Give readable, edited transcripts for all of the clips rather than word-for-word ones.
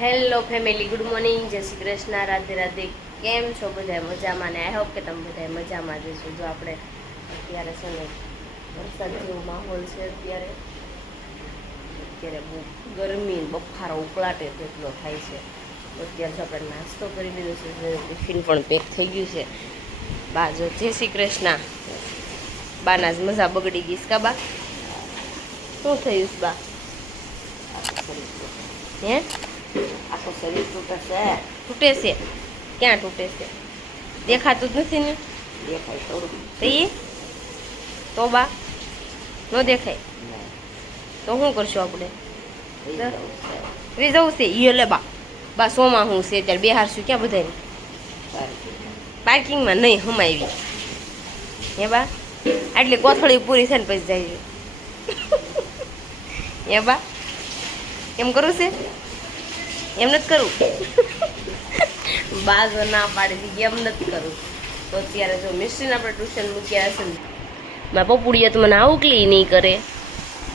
Hello family, good morning, જય શ્રી કૃષ્ણ, રાધે રાધે. કેમ છો બધા? મજામાં ને? આઈ હોપ કે તમે બધા મજામાં જશો. જો આપણે અત્યારે છે ને વરસાદ જેવો માહોલ છે. અત્યારે બહુ ગરમી, બફારો ઉકળાટે એટલો થાય છે. અત્યારે જો આપણે નાસ્તો કરી લીધો છે, ટિફિન પણ પેક થઈ ગયું છે. બા જો જય શ્રી કૃષ્ણ. બાના જ મજા બગડી ગઈ કા બા? શું થયું બા? હે આખો શરીર તૂટે છે. ક્યાં તૂટે છે? દેખાતું જ નથી ને? દેખાય થોડું તો બા ન દેખાય તો શું કરશું આપણે? જવું છે ઈ લે બા સોમાં હું છે ત્યારે બેહારશું ક્યાં બધાને? પાર્કિંગમાં નહીં હમાવી હે બા? આટલી કોથળી પૂરી છે ને પછી જાય હે બા? એમ કરવું છે? એમ નથી કરવું. બાજો ના પાડી દીધી, એમ નથી કરવું. તો અત્યારે જો મિસ્ટ્રીને આપણે ટ્યુશન મૂક્યા હશે ને, મારા પપુડીએ તો મને આઉકલી નહીં કરે.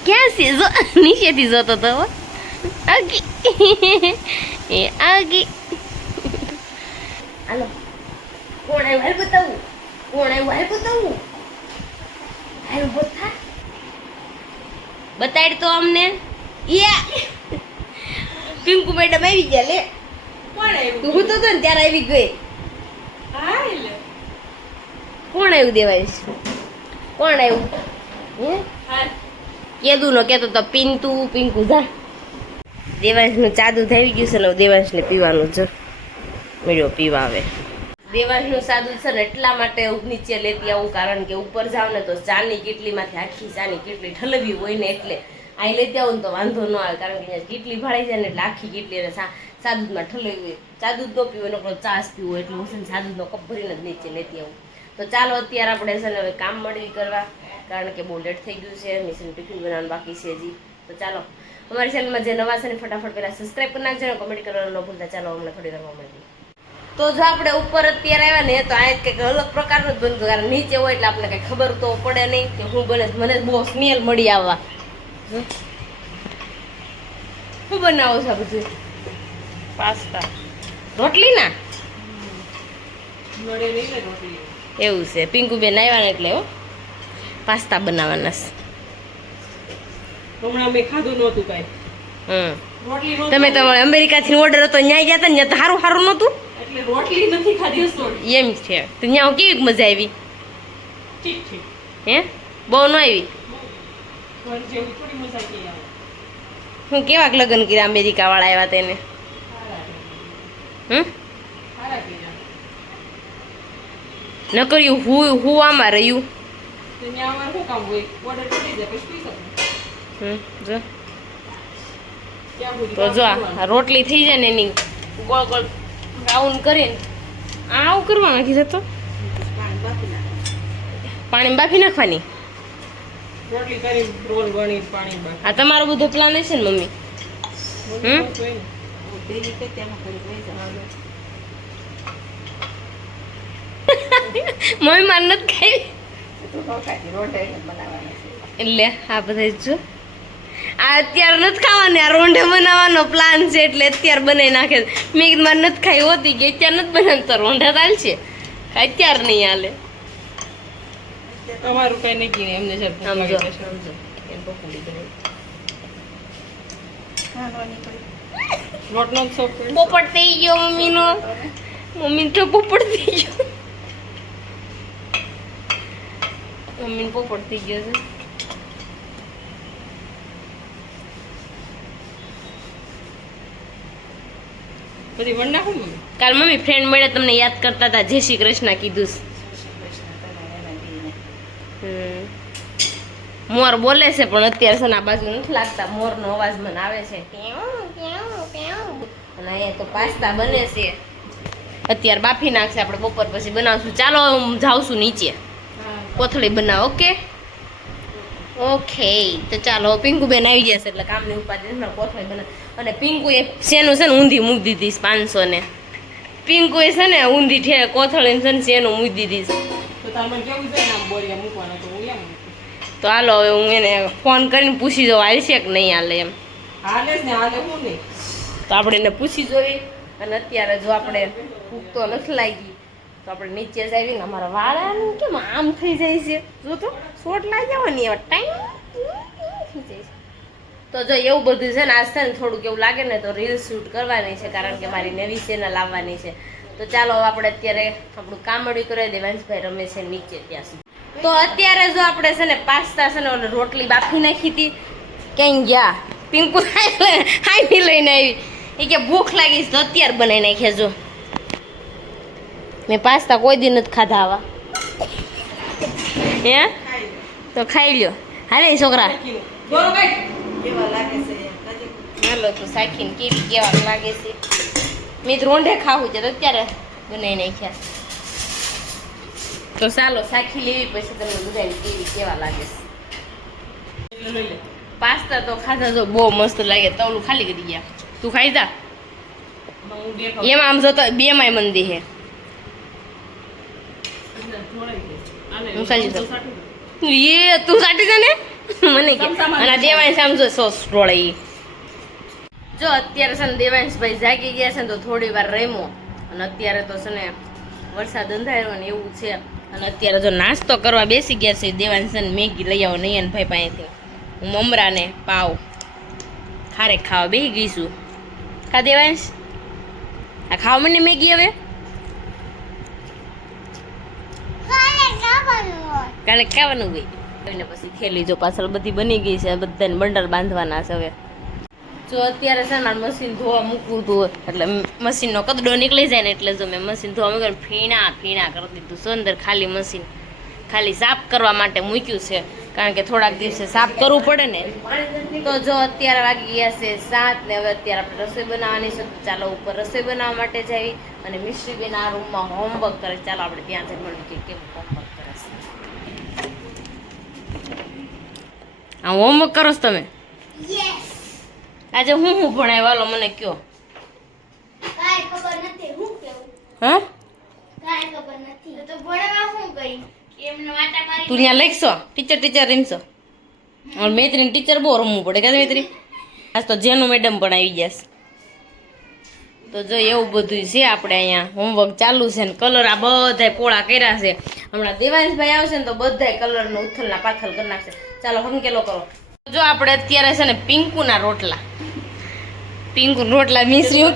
ક્યાં છે? જો નીચેથી જોતો તો આગી એ આગી. હાલો, કોણ આવ્યું? હાલ બતાવું. કોણ આવ્યું? હાલ બતાવું. હાલ બોથા બતાડ તો અમને. પિંકુ મેડમ આવી ગયા. લે કોણ આવ્યું? તું તો ને ત્યારે આવી ગઈ. કોણ આવ્યું? દેવાઈશ. કોણ આવ્યું? કેદું નો કેતો તો પિંકુ જા. દેવાંશ નું ચાદુ થઈ ગયું છે ને, દેવાંશ ને પીવાનું જ મેળ્યો પીવા આવે. દેવાંશ નું સાદુ છે ને એટલા માટે નીચે લેતી આવું, કારણ કે ઉપર જાવ ને તો ચાની કેટલીમાંથી આખી ચાની કેટલી ઠલવી હોય ને, એટલે અહીં લેતી આવું ને તો વાંધો ન આવે, કારણ કે કેટલી ભાળી જાય ને એટલે આખી કેટલી એને સાદુદમાં ઠલવી હોય. સાદુદ ન પીવો નકરો ચાસ પીવો, એટલે હું છે ને સાદુદનો કપ ભરીને જ નીચે લેતી આવું. તો ચાલો અત્યારે આપણે છે ને હવે કામ મળવી કરવા, કારણ કે બહુ લેટ થઈ ગયું છે. મિશન ટિફિન બનાવવાનું બાકી છે હજી. તો ચાલો અમારી ચેનલમાં જે નવા છે ને ફટાફટ પહેલાં સબસ્ક્રાઈબ કરી નાખજો ને કમેન્ટ કરવાનું ન ભૂલતા. ચાલો હમણાં થોડી વારમાં મળીએ. તો જો આપણે ઉપર અત્યારે આવ્યા ને તો આ કંઈક અલગ પ્રકારનું જ બનતું, કારણ નીચે હોય એટલે આપણે કંઈ ખબર તો પડે નહીં કે હું બને. મને બહુ સ્મેલ મળી આવવા. શું બનાવો છો બધું? પાસ્તા રોટલી ના એવું છે. પિંકુ બેન આવ્યા ને એટલે પાસ્તા બનાવવાના છે. હમણાં મેં ખાધું નહોતું કાંઈ. તમે તમારે અમેરિકાથી ઓર્ડર હતો ત્યાં ગયા હતા ને, ત્યાં તો સારું નહોતું એટલે રોટલી નથી ખાધી હશે. એમ છે. તો ત્યાં કેવી મજા આવી? ઠીક ઠીક. હે બહુ ન આવી? ઘર જેવી થોડી મજા કે આવે. હું કેવાક લગ્ન કર્યા અમેરિકા વાળા આવ્યા તેને? ન કર્યું હું આમાં રહ્યું. તો જો આ રોટલી થઈ જાય ને એની ગોળ ગોળ રાઉન્ડ કરીને આવું કરવાનું નથી થતો. પાણી બાફી નાખવાની. રોટલી કરી રોલ ગણી પાણી બાફી. આ તમારો બધો પ્લાન હશે ને મમ્મી? મમ્મી માર નથી ખાઈ એટલે આ બધા જો આ અત્યારે નથી ખાવાની, આ રોંઢે બનાવવાનો પ્લાન છે એટલે અત્યારે બનાવી નાખે. મેં કીધું મારે નથી ખાઈ હોતી કે અત્યારે નથી બનાવતા, રોંઢા ચાલ છે અત્યારે નહીં હાલે. તમારું કઈ નહીં કીને એમને છે. સમજો સમજો એમ પકોડી બનાવી. લોટનો શોખ પોપટ થઈ ગયો મમ્મીનો. મમ્મી તો પોપટ થઈ ગયો. મમ્મીને પોપટ થઈ ગયો છે. બધી વણ નાખું ને. કાલ મમ્મી ફ્રેન્ડ મળે તમને યાદ કરતા હતા, જય શ્રી કૃષ્ણ કીધું. મોર બોલે છે પણ અત્યારે છે ને આ બાજુ નથી લાગતા. મોરનો અવાજ મને આવે છે. અને અહીંયા તો પાસ્તા બને છે. અત્યારે બાફી નાખશે, આપણે બપોર પછી બનાવશું. ચાલો હું જાઉં છું નીચે કોથળી બનાવ. Okay okay. તો ચાલો પિંકુ બેન આવી જશે એટલે કામની ઉપાધિ કોથળી બનાવ. અને પિંકુ એ શેનું છે ને ઊંધી મૂકી દીધી 500 ને. પિંકુ એ છે ને ઊંધી ઠે કોથળી છે ને શેનું મૂકી દીધી. તો તમને કેવું છે ને આમ બોરિયા મૂકવાનો તો હું એમ. તો હાલો હવે હું એને ફોન કરીને પૂછી દઉં હાલશે કે નહીં હાલે એમ. હાલે જ ને, હાલે હું નહીં. તો આપણે એને પૂછી જોઈએ. અને અત્યારે જો આપણે ભૂખ તો નથી લાગી તો આપણે નીચે જ આવીને અમારા વાળાનું કેમ આમ થઈ જાય છે જો તો શોર્ટ લાગી જવાની એવા ટાઈમ થઈ જાય છે. તો જો એવું બધું છે ને આજ છે ને થોડુંક એવું લાગે ને તો રીલ શૂટ કરવાની છે કારણ કે મારી નવી ચેનલ આવવાની છે. તો ચાલો આપણે અત્યારે આપણું કામડી કરી દેવાંશભાઈ રમે છે નીચે ત્યાં સુધી. તો અત્યારે જો આપણે છે ને પાસ્તા છે ને ઓલે રોટલી બાફી નાખી હતી ક્યાંય ગયા પિંકુ હાઈ લઈને આવી એ કે ભૂખ લાગી તો અત્યારે બનાવી નાખ્યા. જો મેં પાસ્તા કોઈ દી નથી ખાધા આવા હે તો ખાઈ લ્યો. હાલે છોકરા હાલો તો સાખીને કેવા લાગે છે. મેં રોંઢે ખાવું છે તો અત્યારે બનાવી નાખ્યા. તો ચાલો સાખી લેવી પછી તમને બધાને કેવા લાગે છે. પાસ્તા તો ખાધા તો બહુ મસ્ત લાગે. તવલું ખાલી કરી ગયા. તું ખાઈ જા. એમાં આમ જોતો બે માં મંદી હે. હું સાચી એ તું સાટી જા ને મને કે અને દેવાંશ સમજો સોસ રોળે. જો અત્યારે છે ને દેવાંશભાઈ જાગી ગયા છે ને તો થોડી વાર રમ્યો અને અત્યારે તો છે ને વરસાદ અંધાર્યો ને એવું છે. અને અત્યારે જો નાસ્તો કરવા બેસી ગયા છે. દેવાંશ છે ને મેગી લઈ આવો નયનભાઈ પાસેથી. હું મમરા ને પાવ ખારે ખાવા બેસી ગઈશું. ખા દેવાંશ આ ખાવા મને મેગી હવે કાલે ખાવાનું હોય પછી થેલી જો પાછળ બધી બની ગઈ છે. બધાને બંડલ બાંધવાના છે હવે. જો અત્યારે છે ને મશીન ધોવા મૂકવું હતું એટલે મશીનનો કદડો નીકળી જાય ને એટલે જો મેં મશીન ધોવા મૂક્યું ફીણા કરી દીધું છે. અંદર ખાલી મશીન ખાલી સાફ કરવા માટે મૂક્યું છે કારણ કે થોડાક દિવસે સાફ કરવું પડે ને. તો જો અત્યારે વાગી ગયા છે 7 ને હવે અત્યારે આપણે રસોઈ બનાવવાની છે. તો ચાલો ઉપર રસોઈ બનાવવા માટે જઈએ અને મિશ્રીબેન આ રૂમમાં હોમવર્ક કરે. ચાલો આપણે ત્યાં જઈને મળીએ કેવું હોમવર્ક કરે છે. આ હોમવર્ક કરો છો તમે? આજે હું ભણાવ્યો હાલો મને કયો. કાઈ ખબર નથી હું કેવું. હા કાઈ ખબર નથી તો ભણવા હું કરી એમને વાટા મારી. તું ત્યાં લખશો ટીચર રમશો. મૈત્રી ટીચર બહુ રમવું પડે કે મૈત્રી. આજ તો જેનું મેડમ પણ આવી ગયા છે. તો જો એવું બધું છે આપણે અહીંયા હોમવર્ક ચાલુ છે ને કલર આ બધાય પોળા કર્યા છે. હમણાં દેવાંશભાઈ આવશે ને તો બધાય કલરનો ઉથલના પાથલ કરી નાખશે. ચાલો હંકેલો કરો. જો આપણે અત્યારે છે ને પિંકુના રોટલા મિશ્રી હું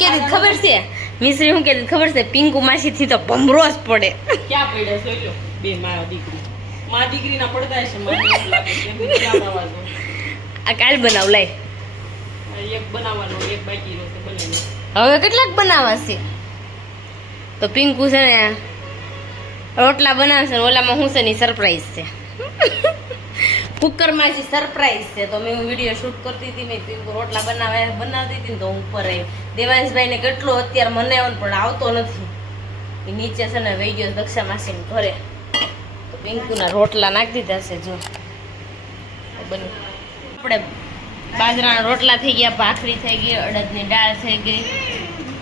કહેતી ખબર છે પિંકુ માસીથી તો ભમરો જ પડે. ક્યાં પડ્યા જોઈ લો બે મા દીકરીના પડતા છે. મને એવું લાગે છે એમ ક્યાં બનાવવા દો. આ કાલ બનાવ લાય. એક બનાવવાનો એક બાકી રહેશે બનાવી. હવે કેટલાક બનાવવા છે તો પિંકુ છે ને રોટલા બનાવશે ને ઓલામાં હું છે ને સરપ્રાઈઝ છે. કુકરમાં જે સરપ્રાઈઝ છે તો મેં વિડીયો શૂટ કરતી હતી. મેં પિંકુ રોટલા બનાવતી હતી ને તો હું ઉપર આવી. દેવાંશભાઈને કેટલો અત્યારે મને પણ આવતો નથી. એ નીચે છે ને વહી ગયો દક્ષા માસીને ઘરે. તો પિંકુના રોટલા નાખી દીધા છે. જો બની આપણે બાજરાના રોટલા થઈ ગયા, ભાખરી થઈ ગઈ, અડદની દાળ થઈ ગઈ,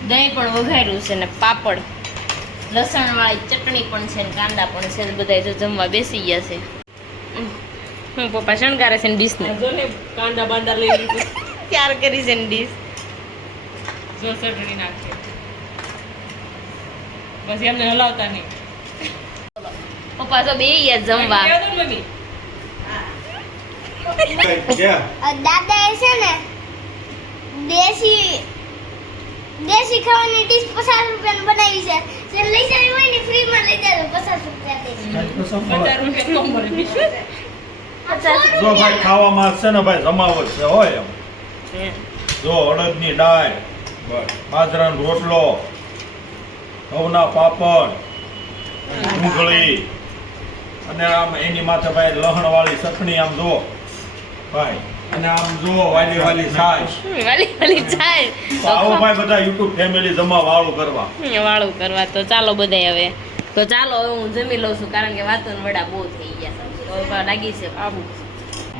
દહીં પણ વઘાર્યું છે ને પાપડ, લસણવાળી ચટણી પણ છે ને કાંદા પણ છે. બધા જો જમવા બેસી ગયા છે. હું પપ્પા શણગારે છે ને ડીશને જો ને કાંદા બાંદા લઈ લીધું તૈયાર કરી છે ને ડીશ. જો ચટણી નાખે પછી એમને હલાવતા નહીં. પપ્પા તો બે ગયા જમવા. કહેવા દો ને મમ્મી. દાદા છે ને દેશી ખાવાની ડીશ 50 રૂપિયાની બનાવી છે. જે લઈ જવી હોય ને ફ્રી માં લઈ જાજો 50 રૂપિયા દે. 50 રૂપિયા કમ મળે બીજું. જો ભાઈ ખાવામાં છે ને ભાઈ જમાવટ છે હોય એમ. જો અડદની દાળ, બાજરાનો રોટલો, ઘઉંના પાપડ, ડુંગળી અને આમ એની માથે ભાઈ લહણ વાળી ચટણી આમ જો ભાઈ અને આમ જો વાલી છાશ. વાલી ચાય તો આવો ભાઈ બધા યુટ્યુબ ફેમિલી જમવા વાળું કરવા. તો ચાલો બધાય હવે. તો ચાલો હવે હું જમી લઉં છું કારણ કે વાતો ને વડા બહુ થઈ ગયા. તો હવે લાગી છે આવું.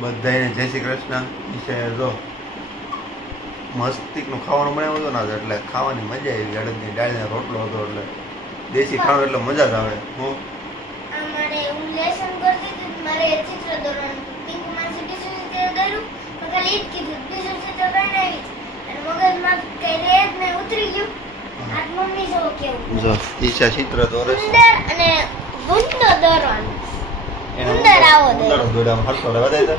બધાને જય શ્રી કૃષ્ણ. છે જો મસ્તીકનું ખાવાનું બનાવ્યું હતું ને એટલે ખાવાની મજા આવી. અડદની દાળનો રોટલો હતો એટલે દેશી ખાવાનું એટલે મજા જ આવે. હું અમારે હું લેસન કરતી હતી મારે ચિત્ર દોરવાનું હતું. પિંકુ માસી બીજું ચિત્ર દોર્યું મેં ખાલી ઈ જ કીધું બીજું ચિત્ર બનાવી અને મગજમાં કઈ રહે કેવું જો ઈચ્છા ચિત્ર દોરે છે. ઉંદર અને ગુંડો દોરવાનો એના ઉંદર આવો દોરે. ઉંદર દોરવામાં હરખો રહેવા દે તો.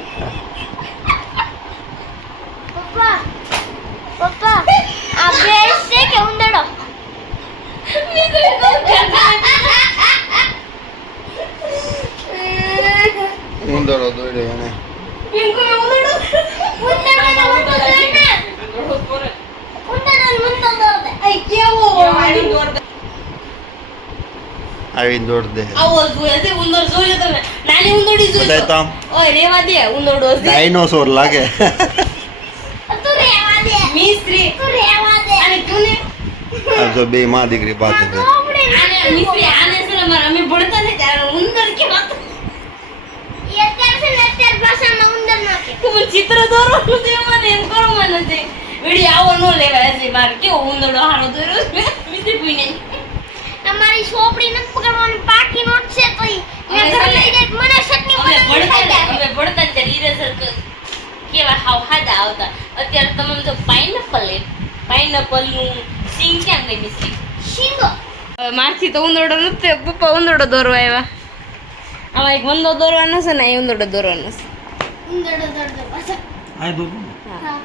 પપ્પા પપ્પા આ ભેંસ છે કે ઉંદરડો ઉંદરો દોડ્યો એને. પિંકુ ઉંદરડો ઉંદરડો ઉંદરડો દોરે ને ઉંદરડો ઉંદરડો દોરે આઈ કેવો વાળી દોર દે. આવીને દોડ દે. આવો જોઈએ છે ઉંદર જોયો તમે નાની ઉંદરડી બધાય જોયો તો આમ ઓય રેવા દે ઉંદરડો છે ડાયનોસોર લાગે. તું રહેવા દે મિસ્ત્રી તું રહેવા દે અને તું ને આ જો બે માં દીકરી પાસે છે. આને મિસ્ત્રી આને છે ને મારા અમે ભણતા ને ત્યારે ઉંદર કેવા એ અત્યારે છે ને અત્યારે ભાષામાં ઉંદર નો કે તું ચિત્ર દોરવાનું છે મને એમ કરવાનું છે વિડિયો આવો નો લેવાય છે મારે કેવો ઉંદરડો હારો દોર્યો છે મિસ્ત્રી પૂઈને તમારી છોપડી નથી પકડવાની પાકી નોટ છે તો ઈ મેં હવે ઘરે તમે- લઈ જાય મને ચટણી અમે બનાવીને ખાઈ ભણતા જાય ને ત્યારે ઇરેઝર કેવા હાવ હાદા આવતા અત્યારે તમે જો પાઇનેપલ નું સિંગ ક્યાં ગઈ મિસ્ત્રી શીંગો હવે મારથી તો ઉંદરડો નથી પપ્પા ઉંદરડો દોરવા આવ્યા આમાં એક વંદો દોરવાનો છે ને એ ઉંદરડો દોરવાનો છે ઉંદરડો દોરડો પાછા આ દો હા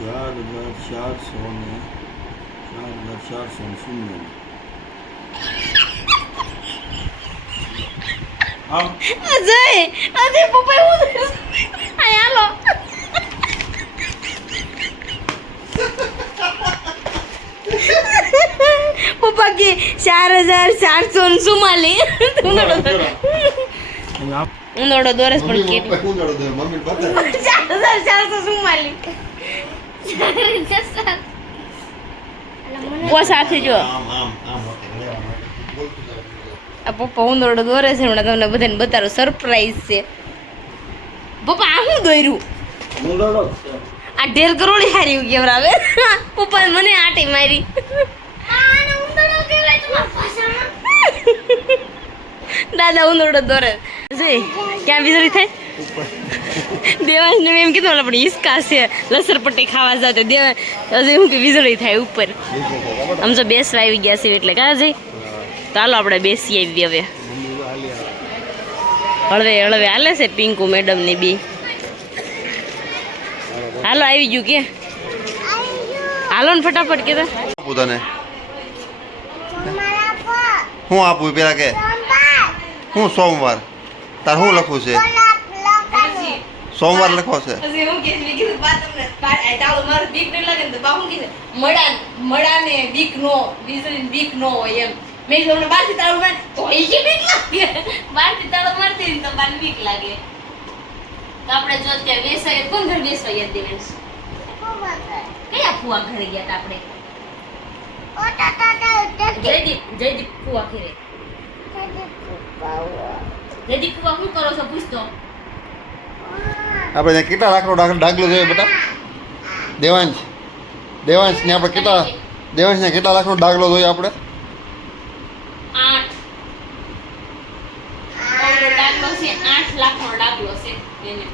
4,400 આમ અજય પપ્પા ઉંદરડો આ હાલો પપ્પા કે 4,444 ઉંદરડો દોરસ પણ કે ઉંદરો દોરે મમ્મી બતાવે. 4,444 ઓ સાથે જો આમ આમ આમ ઓકે લેવા બોલતું જાવ. આ પપ્પા ઉંદરડો દોરે છે હમણાં તમને બધાને બતાડો સરપ્રાઈઝ છે પપ્પા આ શું દોર્યું ઉંદરડો જ છે. આ ઢેર કરોડી હારી કેવરાવે પપ્પા મને આટી મારી આને ઉંદરડો કહેવાય તમારી ભાષામાં દાદા ઉંદરડો દોરે જોઈ ક્યાં વીજળી થાય દેવાંશ ને એમ કીધું આપણે હિસકા છે લસરપટ્ટી ખાવા જાતે દેવા હજી હું કે વીજળી થાય ઉપર આમ જો બેસવા આવી ગયા છે એટલે કા જઈ તો હાલો આપણે બેસી આવી હવે હળવે હળવે હાલે છે પિંકુ મેડમ ની બી હાલો આવી ગયું કે હાલો ને ફટાફટ કે આપું તને તમારા પર હું આપું પેલા કે હું સોમવાર તાર શું લખવું છે સોમવાર લખવો છે પછી હું કે મેં કીધું બા તમને તાળો મારે બીક નહીં લાગે ને તો બા હું કીધું મડાને બીક નો વીજળી બીક નો હોય એમ મેં કીધું બારથી તાળો માર તો એ કે બીક લાગે બારથી તાળો મારતી ને તો બાર બીક લાગે તો આપણે જો ત્યાં બેસાય કોણ ઘર બેસવા ગયા દેવેશ કયા ફુવા ઘરે ગયા તા આપણે જયદીપ ફુવા ઘરે જયદીપ ફુવા શું કરો છો પૂછતો આપણે ત્યાં કેટલા લાખનો ડાગલો જોઈએ બેટા દેવાંશ ને આપણે દેવાંશને કેટલા લાખનો ડાગલો જોઈએ આપણે 8 લાખનો ડાગલો છે એને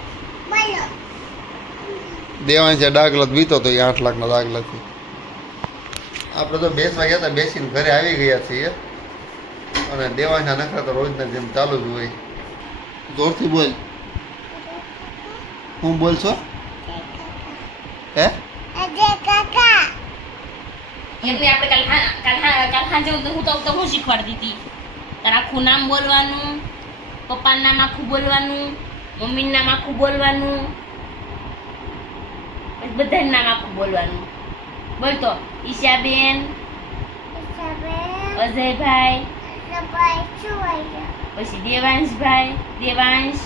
દેવાંશે ડાગલો વીતો તો એ 8 લાખના ડાગલાથી આપણે તો બેસવા ગયા હતા બેસીને ઘરે આવી ગયા છીએ અને દેવાંશના નખરા તો રોજના જેમ ચાલુ જ હોય જોરથી બોલ હું બોલશો હે અજય કાકા એમને આપણે કાલ સાંજે હું તો હું શીખવાડતી હતી તારે આખું નામ બોલવાનું પપ્પાનું નામ આખું બોલવાનું મમ્મીનું નામ આખું બોલવાનું બધાનું નામ આખું બોલવાનું બોલ તો ઈશાબેન અજયભાઈ પછી દેવાંશભાઈ દેવાંશ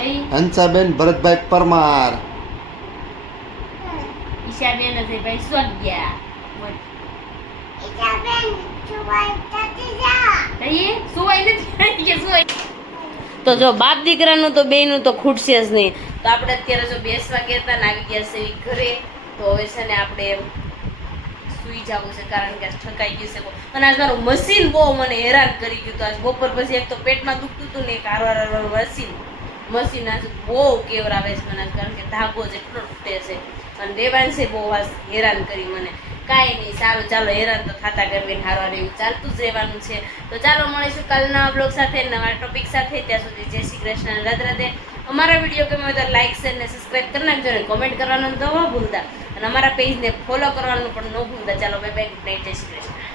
કઈ હંસાબેન ભરતભાઈ પરમાર ઈશાબેન અજયભાઈ સ્વર્ગ્યા બોલ કહીએ સુવાય નથી કે સુવાય તો જો બાપ દીકરાનું તો બેયનું તો ખૂટશે જ નહીં તો આપણે અત્યારે જો બેસવા ગયા હતા ને આવી ગયા છે ઘરે તો હવે છે ને આપણે સુઈ જવું છે કારણ કે ઠકાઈ ગયું છે અને આજ મારું મશીન બહુ મને હેરાન કરી ગયું હતું આજ બપોર પછી એક તો પેટમાં દુખતું હતું ને એક હારવાર મશીન આજ બહુ કેવરાવે છે મને કારણ કે ધાગો જેટલો તૂટે છે અને દેવાંશે બહુ આજ હેરાન કરી મને કાંઈ નહીં, સારું ચાલો, હેરાન તો થતા કરવીને હારવાર એવું ચાલતું જ રહેવાનું છે. તો ચાલો મળીશું કાલના બ્લોગ સાથે, નવા ટોપિક સાથે. ત્યાં સુધી જય શ્રી કૃષ્ણ, રાધે રાધે. અમારા વિડીયો ગમે તો લાઈક શેર ને સબસ્ક્રાઈબ કરી નાખજો ને કોમેન્ટ કરવાનું તો ન ભૂલતા, અને અમારા પેજને ફોલો કરવાનું પણ ન ભૂલતા. ચાલો બાય બાય, ગુડ નાઇટ, જય શ્રી કૃષ્ણ.